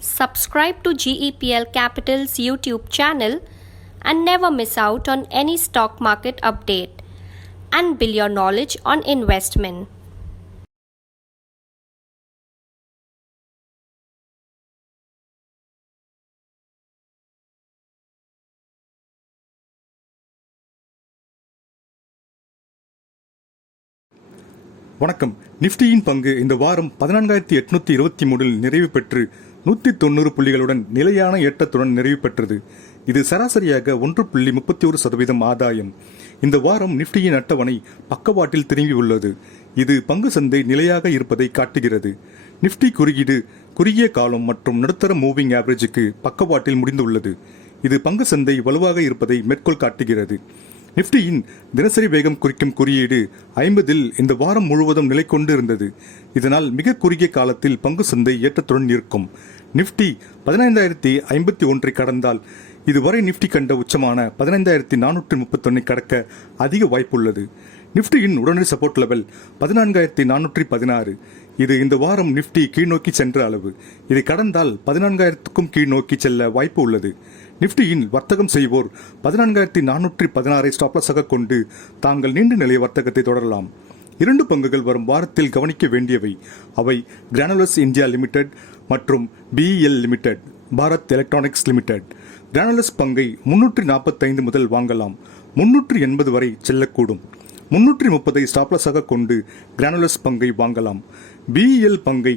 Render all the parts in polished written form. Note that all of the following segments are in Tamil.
Subscribe to GEPL Capital's YouTube channel and never miss out on any stock market update and build your knowledge on investment. வணக்கம். நிஃப்டியின் பங்கு இந்த வாரம் 14,823 நிறைவு பெற்று 190 புள்ளிகளுடன் நிலையான ஏற்றத்துடன் நிறைவு பெற்றது. இது சராசரியாக 1.31% ஆதாயம். இந்த வாரம் நிஃப்டியின் அட்டவணை பக்கவாட்டில் திரும்பி உள்ளது. இது பங்கு சந்தை நிலையாக இருப்பதை காட்டுகிறது. நிஃப்டி குறியீடு குறுகிய காலம் மற்றும் நடுத்தர மூவிங் ஆவரேஜுக்கு பக்கவாட்டில் முடிந்துள்ளது. இது பங்கு சந்தை வலுவாக இருப்பதை மேற்கோள் காட்டுகிறது. நிஃப்டியின் தினசரி வேகம் குறிக்கும் குறியீடு 50இல் இந்த வாரம் முழுவதும் நிலை கொண்டு இருந்தது. இதனால் மிக குறுகிய காலத்தில் பங்கு சந்தை ஏற்றத்துடன் இருக்கும். நிஃப்டி 15,051 கடந்தால் இதுவரை நிஃப்டி கண்ட உச்சமான 15,431 கடக்க அதிக வாய்ப்புள்ளது. நிஃப்டியின் உடனடி சப்போர்ட் லெவல் 14,416. இது இந்த வாரம் நிஃப்டி கீழ்நோக்கி சென்ற அளவு. இதை கடந்தால் 14,000க்கும் கீழ் நோக்கி செல்ல வாய்ப்பு உள்ளது. நிஃப்டியின் வர்த்தகம் செய்வோர் 14,416 ஸ்டாப்லாஸாக கொண்டு தாங்கள் நீண்ட நிலை வர்த்தகத்தை தொடரலாம். 2 பங்குகள் வரும் வாரத்தில் கவனிக்க வேண்டியவை. அவை கிரானுலர்ஸ் இந்தியா லிமிடெட் மற்றும் BEL Limited, Bharat Electronics Limited. Granules பங்கை 345 முதல் வாங்கலாம். 380 வரை செல்லக்கூடும். 330 ஸ்டாப்லாஸாக கொண்டு கிரானுலர்ஸ் பங்கை வாங்கலாம். BEL பங்கை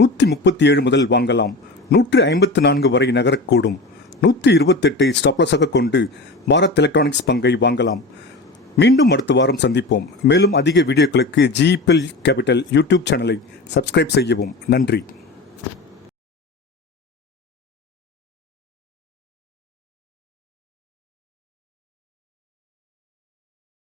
137 முதல் வாங்கலாம். 154 வரை நகரக்கூடும். 128 ஸ்டாப்லாஸாக கொண்டு பாரத் எலக்ட்ரானிக்ஸ் பங்கை வாங்கலாம். மீண்டும் அடுத்த வாரம் சந்திப்போம். மேலும் அதிக வீடியோக்களுக்கு GEPL Capital யூடியூப் சேனலை சப்ஸ்கிரைப் செய்யவும். நன்றி.